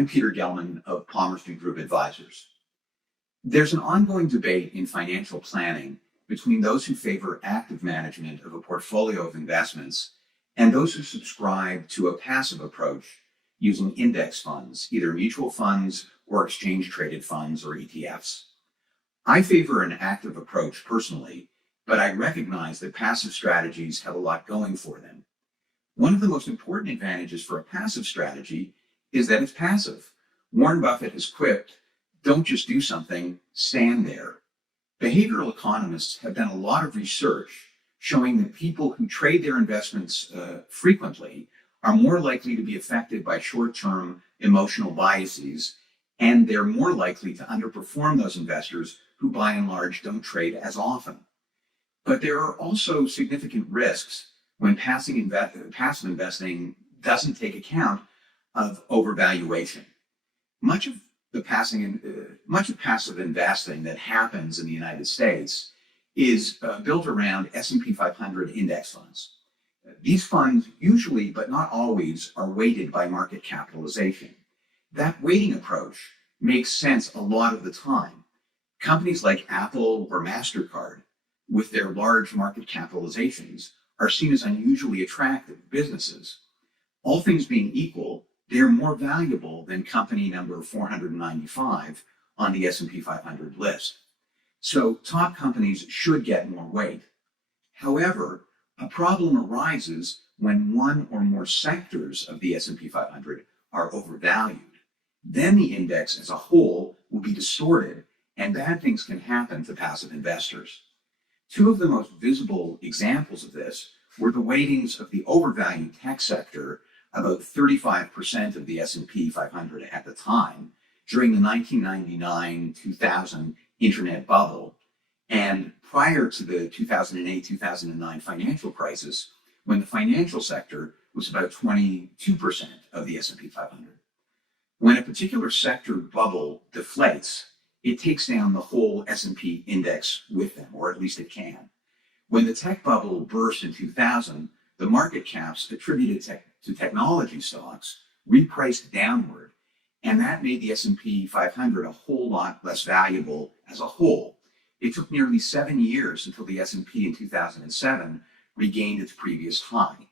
I'm Peter Gelman of Palmerston Group Advisors. There's an ongoing debate in financial planning between those who favor active management of a portfolio of investments and those who subscribe to a passive approach using index funds, either mutual funds or exchange-traded funds or ETFs. I favor an active approach personally, but I recognize that passive strategies have a lot going for them. One of the most important advantages for a passive strategy is that it's passive. Warren Buffett has quipped, "Don't just do something, stand there." Behavioral economists have done a lot of research showing that people who trade their investments frequently are more likely to be affected by short-term emotional biases, and they're more likely to underperform those investors who by and large don't trade as often. But there are also significant risks when passive investing doesn't take account of overvaluation. Much of passive investing that happens in the United States is built around S&P 500 index funds. These funds usually, but not always, are weighted by market capitalization. That weighting approach makes sense a lot of the time. Companies like Apple or MasterCard, with their large market capitalizations, are seen as unusually attractive businesses. All things being equal, they're more valuable than company number 495 on the S&P 500 list. So top companies should get more weight. However, a problem arises when one or more sectors of the S&P 500 are overvalued. Then the index as a whole will be distorted, and bad things can happen to passive investors. Two of the most visible examples of this were the weightings of the overvalued tech sector, about 35% of the S&P 500 at the time, during the 1999-2000 internet bubble, and prior to the 2008-2009 financial crisis, when the financial sector was about 22% of the S&P 500. When a particular sector bubble deflates, it takes down the whole S&P index with them, or at least it can. When the tech bubble burst in 2000, the market caps attributed to technology stocks repriced downward, and that made the S&P 500 a whole lot less valuable as a whole. It took nearly 7 years until the S&P in 2007 regained its previous high.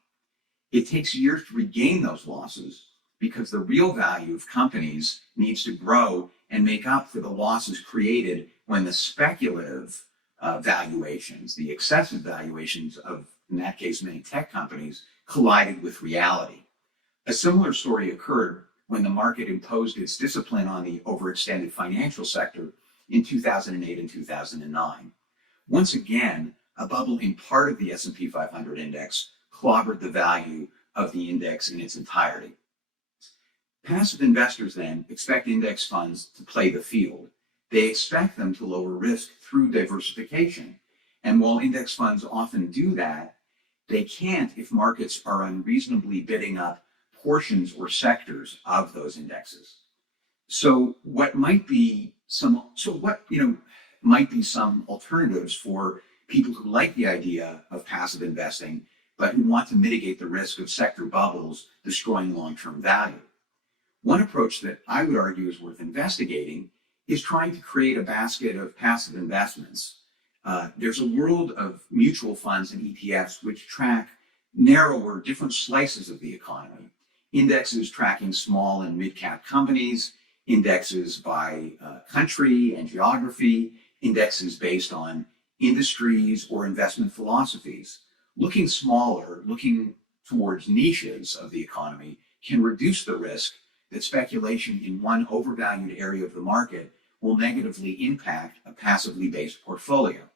It takes years to regain those losses because the real value of companies needs to grow and make up for the losses created when the speculative valuations, the excessive valuations of, in that case, many tech companies, collided with reality. A similar story occurred when the market imposed its discipline on the overextended financial sector in 2008 and 2009. Once again, a bubble in part of the S&P 500 index clobbered the value of the index in its entirety. Passive investors then expect index funds to play the field. They expect them to lower risk through diversification. And while index funds often do that, they can't if markets are unreasonably bidding up portions or sectors of those indexes. So what might be some alternatives for people who like the idea of passive investing, but who want to mitigate the risk of sector bubbles destroying long-term value? One approach that I would argue is worth investigating is trying to create a basket of passive investments. There's a world of mutual funds and ETFs which track narrower, different slices of the economy. Indexes tracking small and mid-cap companies, indexes by country and geography, indexes based on industries or investment philosophies. Looking smaller, looking towards niches of the economy can reduce the risk that speculation in one overvalued area of the market will negatively impact a passively based portfolio.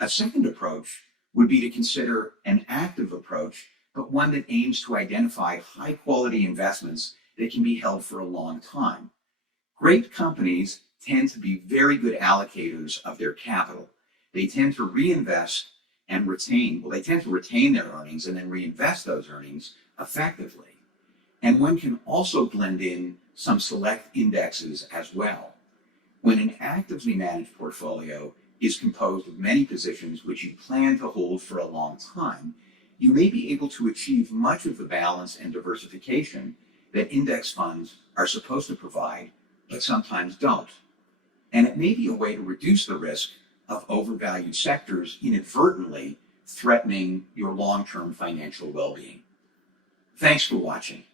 A second approach would be to consider an active approach, but one that aims to identify high-quality investments that can be held for a long time. Great companies tend to be very good allocators of their capital. They tend to reinvest and retain, they tend to retain their earnings and then reinvest those earnings effectively. And one can also blend in some select indexes as well. When an actively managed portfolio is composed of many positions which you plan to hold for a long time, you may be able to achieve much of the balance and diversification that index funds are supposed to provide, but sometimes don't. And it may be a way to reduce the risk of overvalued sectors inadvertently threatening your long-term financial well-being. Thanks for watching.